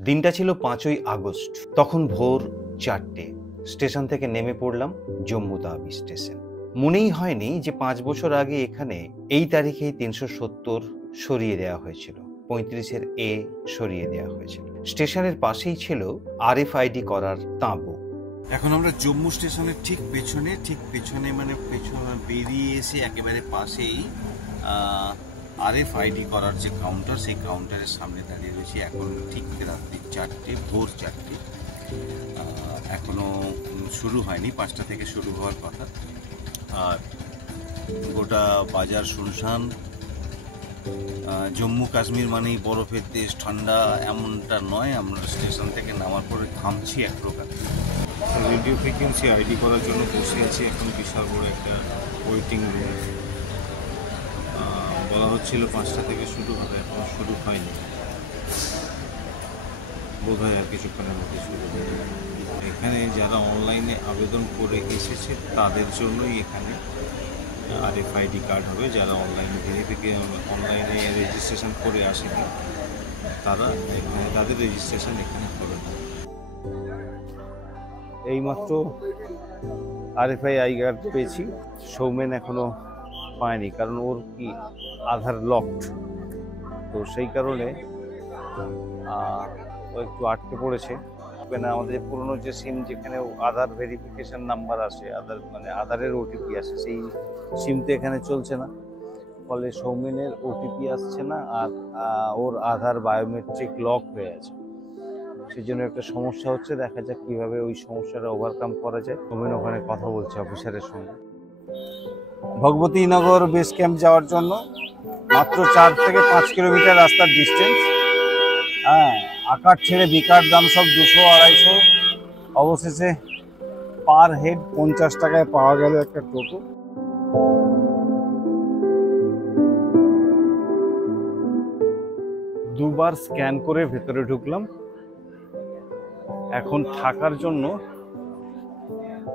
দিনটা ছিল 5ই আগস্ট। তখন ভোর 4টে। স্টেশন থেকে নেমে পড়লাম জম্মু তাওয়াই স্টেশন। মনেই হয়নি যে 5 বছর আগে এখানে এই তারিখেই 370 সরিয়ে দেওয়া হয়েছিল, 35-এর এ সরিয়ে দেওয়া হয়েছিল। স্টেশনের পাশেই ছিল RFID করার তাঁবু। এখন আমরা জম্মু স্টেশনের ঠিক পেছনে মানে পেছনে বেরিয়ে এসে একেবারে পাশেই RFID করার যে কাউন্টার, সেই কাউন্টারের সামনে দাঁড়িয়ে রয়েছি। এখন ঠিক রাত্রি 4টে, ভোর 4টে। এখনো শুরু হয়নি, 5টা থেকে শুরু হওয়ার কথা। আর গোটা বাজার শুনশান। জম্মু কাশ্মীর মানেই বরফের দেশ, ঠান্ডা এমনটা নয়। আমরা স্টেশন থেকে নামার পরে ঘামছি এক প্রকার। রেডিও ফ্রিকোয়েন্সি আইডি করার জন্য বসে আছি। এখন বিশাল বড় একটা ওয়েটিং রুম। বলা হচ্ছিল 5টা থেকে শুরু হবে, এখনো শুরু হয়নি। বোধ হয় আর কিছুক্ষণের মধ্যে শুরু হবে। এখানে যারা অনলাইনে আবেদন করে এসেছে তাদের জন্যই এখানে RFID কার্ড হবে। যারা অনলাইনে অনলাইনে রেজিস্ট্রেশন করে আসেনি তারা এখানে তাদের রেজিস্ট্রেশন এখানে হবে। এইমাত্র RFID কার্ড পেয়েছি। সৌমেন এখনো পায়নি, কারণ ওর কি আধার লকড, তো সেই কারণে ও একটু আটকে পড়েছে। আমাদের পুরনো যে সিম, যেখানে আধার ভেরিফিকেশন নাম্বার আসে, আধারের OTP আসে, সেই সিমটা এখানে চলছে না। ফলে সৌমেনের OTP আসছে না, আর ওর আধার বায়োমেট্রিক লক হয়ে আছে। সেই জন্য একটা সমস্যা হচ্ছে। দেখা যাক কিভাবে ওই সমস্যাটা ওভারকাম করা যায়। সৌমেন ওখানে কথা বলছে অফিসারের সঙ্গে। ভগবতীনগর বেস ক্যাম্প যাওয়ার জন্য মাত্র 4 থেকে 5 কিলোমিটার রাস্তার ডিস্টেন্স। আকার ছেড়ে বিকার দাম সব 200-250। অবশেষে পার হেড 50 টাকায় পাওয়া গেল একটা টোটো। দুবার স্ক্যান করে ভেতরে ঢুকলাম। এখন থাকার জন্য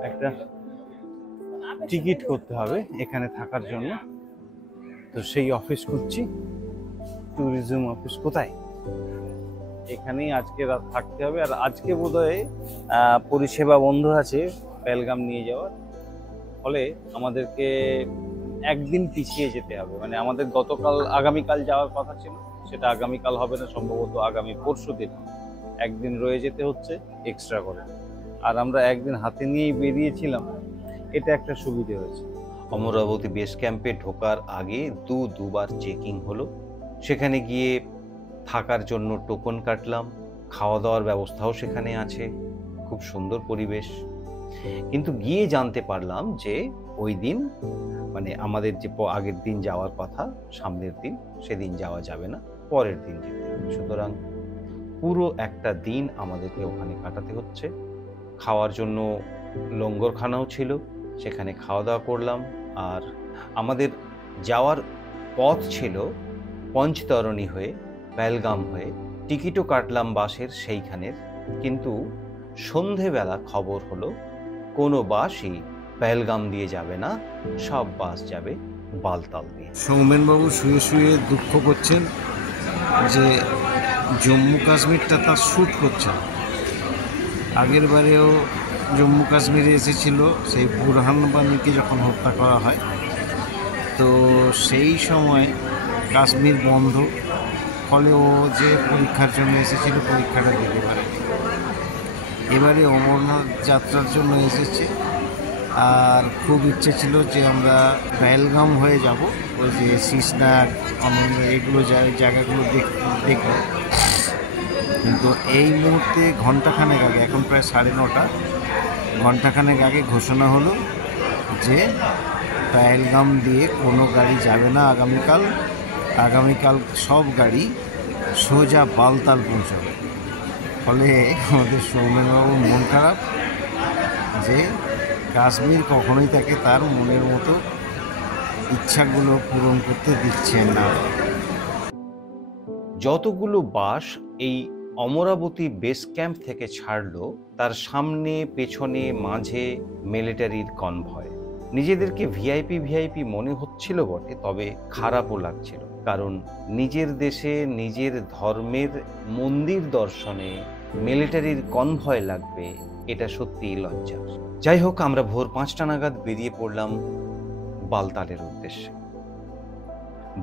একটা টিকিট করতে হবে এখানে থাকার জন্য। তো সেই অফিস খুঁজছি। ট্যুরিজম অফিস কোথায়? এখানেই আজকে রাত থাকতে হবে। আর আজকে বোধহয় পরিষেবা বন্ধ আছে পেহেলগাম নিয়ে যাওয়ার। ফলে আমাদেরকে একদিন পিছিয়ে যেতে হবে। মানে আমাদের আগামীকাল যাওয়ার কথা ছিল, সেটা আগামীকাল হবে না, সম্ভবত আগামী পরশু দিন। একদিন রয়ে যেতে হচ্ছে এক্সট্রা করে। আর আমরা একদিন হাতে নিয়েই বেরিয়েছিলাম, এটা একটা সুবিধে হয়েছে। অমরাবতী বেস ক্যাম্পে ঢোকার আগে দুবার চেকিং হলো। সেখানে গিয়ে থাকার জন্য টোকন কাটলাম। খাওয়া দাওয়ার ব্যবস্থাও সেখানে আছে, খুব সুন্দর পরিবেশ। কিন্তু গিয়ে জানতে পারলাম যে ওই দিন মানে আমাদের যে আগের দিন যাওয়ার কথা, সামনের দিন, সেদিন যাওয়া যাবে না, পরের দিন যেতে হবে। সুতরাং পুরো একটা দিন আমাদেরকে ওখানে কাটাতে হচ্ছে। খাওয়ার জন্য লঙ্গরখানাও ছিল, সেখানে খাওয়া দাওয়া করলাম। আর আমাদের যাওয়ার পথ ছিল পঞ্চতরণী হয়ে, পেহেলগাম হয়ে। টিকিটও কাটলাম বাসের সেইখানের। কিন্তু সন্ধেবেলা খবর হলো কোনো বাসই পেহেলগাম দিয়ে যাবে না, সব বাস যাবে বালতাল দিয়ে। সৌমেনবাবু শুয়ে শুয়ে দুঃখ করছেন যে জম্মু কাশ্মীরটা তার শ্যুট করছে। আগের বারেও জম্মু কাশ্মীরে এসেছিল সেই বুরহান বানিকে যখন হত্যা করা হয়, তো সেই সময় কাশ্মীর বন্ধ, ফলে ও যে পরীক্ষার জন্য এসেছিল পরীক্ষাটা দিতে পারেনি। এবারে অমরনাথ যাত্রার জন্য এসেছে। আর খুব ইচ্ছে ছিল যে আমরা পেহেলগাম হয়ে যাব, ওই যে শীশনাগ, এগুলো জায়গাগুলো দেখব। কিন্তু এই মুহূর্তে ঘণ্টাখানেক আগে, এখন প্রায় 9:30, ঘণ্টাখানেক আগে ঘোষণা হলো যে পেহেলগাম দিয়ে কোনো গাড়ি যাবে না আগামীকাল সব গাড়ি সোজা বালতাল পৌঁছাবে। ফলে আমাদের সৌমেনবাবু মন খারাপ যে কাশ্মীর কখনোই তাকে তার মনের মতো ইচ্ছাগুলো পূরণ করতে দিচ্ছে না। যতগুলো বাস এই অমরাবতী বেস ক্যাম্প থেকে ছাড়লো, তার সামনে, পেছনে, মাঝে মিলিটারির কনভয়। নিজেদেরকে ভিআইপি মনে হচ্ছিল বটে, তবে খারাপও লাগছিল। কারণ নিজের দেশে নিজের ধর্মের মন্দির দর্শনে মিলিটারির কনভয় লাগবে, এটা সত্যিই লজ্জা। যাই হোক, আমরা ভোর 5টা নাগাদ বেরিয়ে পড়লাম বালতালের উদ্দেশ্যে।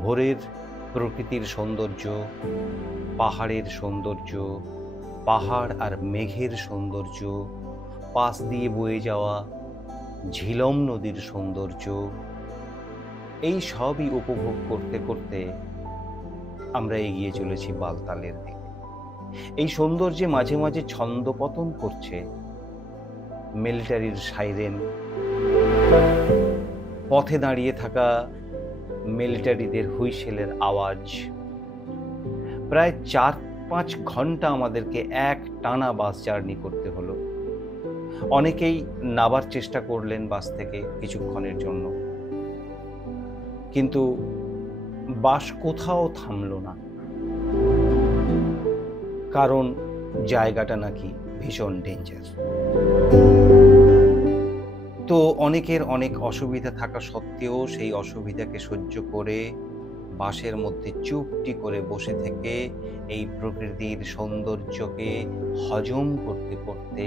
ভোরের প্রকৃতির সৌন্দর্য, পাহাড়ের সৌন্দর্য, পাহাড় আর মেঘের সৌন্দর্য, পাশ দিয়ে বয়ে যাওয়া ঝিলম নদীর সৌন্দর্য, এই সবই উপভোগ করতে করতে আমরা এগিয়ে চলেছি বালতালের দিকে। এই সৌন্দর্যে মাঝে মাঝে ছন্দপতন করছে মিলিটারির সাইরেন, পথে দাঁড়িয়ে থাকা মিলিটারিদের হুইসেলের আওয়াজ। প্রায় 4-5 ঘন্টা আমাদেরকে এক টানা বাস জার্নি করতে হলো। অনেকেই নাবার চেষ্টা করলেন বাস থেকে কিছুক্ষণের জন্য, কিন্তু বাস কোথাও থামলো না, কারণ জায়গাটা নাকি ভীষণ ডেঞ্জার। তো অনেকের অনেক অসুবিধা থাকা সত্ত্বেও সেই অসুবিধাকে সহ্য করে বাসের মধ্যে চুপটি করে বসে থেকে এই প্রকৃতির সৌন্দর্যকে হজম করতে করতে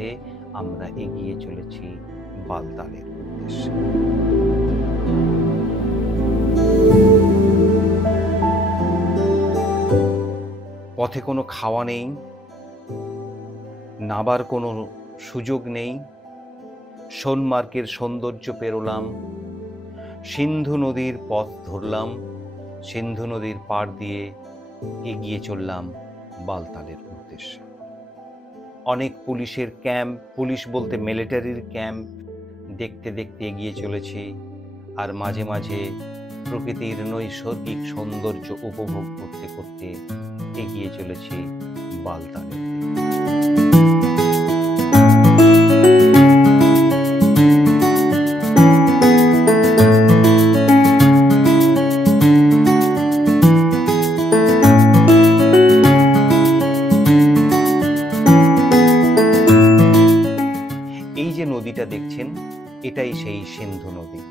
আমরা এগিয়ে চলেছি বালতালের উদ্দেশ্যে। পথে কোনো খাওয়া নেই, নাবার কোনো সুযোগ নেই। সোনমার্গের সৌন্দর্য পেরোলাম, সিন্ধু নদীর পথ ধরলাম, সিন্ধু নদীর পাড় দিয়ে এগিয়ে চললাম বালতালের উদ্দেশ্যে। অনেক পুলিশের ক্যাম্প, পুলিশ বলতে মিলিটারির ক্যাম্প দেখতে দেখতে এগিয়ে চলেছি, আর মাঝে মাঝে প্রকৃতির নৈসর্গিক সৌন্দর্য উপভোগ করতে করতে এগিয়ে চলেছি বালতালের দিকে। এই যে নদীটা দেখছেন, এটাই সেই সিন্ধু নদী।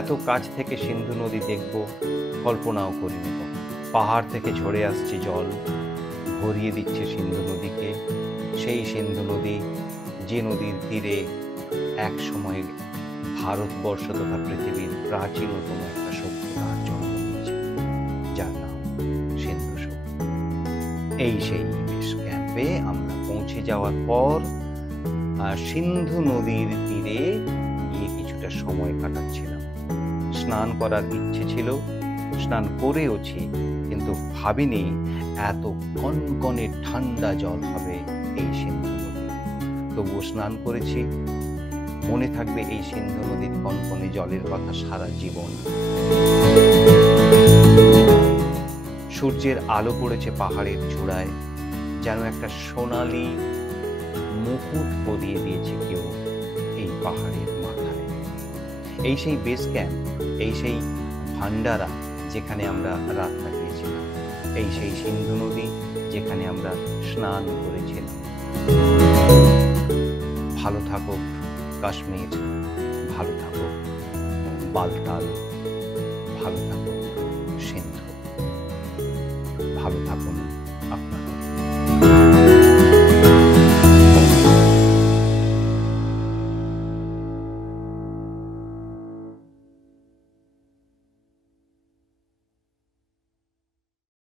এত কাছ থেকে সিন্ধু নদী দেখব কল্পনাও করিনি। পাহাড় থেকে ঝরে আসছে জল, ভরিয়ে দিচ্ছে সিন্ধু নদীকে। সেই সিন্ধু নদী, যে নদীর তীরে এক সময় ভারতবর্ষ তথা পৃথিবীর প্রাচীনতম একটা সভ্যতার জন্ম নিয়েছে, যার নাম সিন্ধু সভ্যতা। এই সেই বেস ক্যাম্পে আমরা পৌঁছে যাওয়ার পর সিন্ধু নদীর তীরে গিয়ে কিছুটা সময় কাটাচ্ছিলাম। স্নান করার ইচ্ছে ছিল, স্নান করেওছি, কিন্তু ভাবিনি এত কনকনে ঠান্ডা জল হবে এই সিন্ধু নদী। তবুও স্নান করেছি। মনে থাকবে এই সিন্ধু নদীর কনকনে জলের কথা সারা জীবন। সূর্যের আলো পড়েছে পাহাড়ের চূড়ায়, যেন একটা সোনালি মুকুট পরিয়ে দিয়েছে কেউ এই পাহাড়ের মাথায়। এই সেই বেস ক্যাম্প, এই সেই ভান্ডারা যেখানে আমরা রাত কাটিয়েছিলাম, এই সেই সিন্ধু নদী যেখানে আমরা স্নান করেছিলাম। ভালো থাকুক কাশ্মীর, ভালো থাকুক বালতাল, ভালো থাকুক সিন্ধু, ভালো থাকুন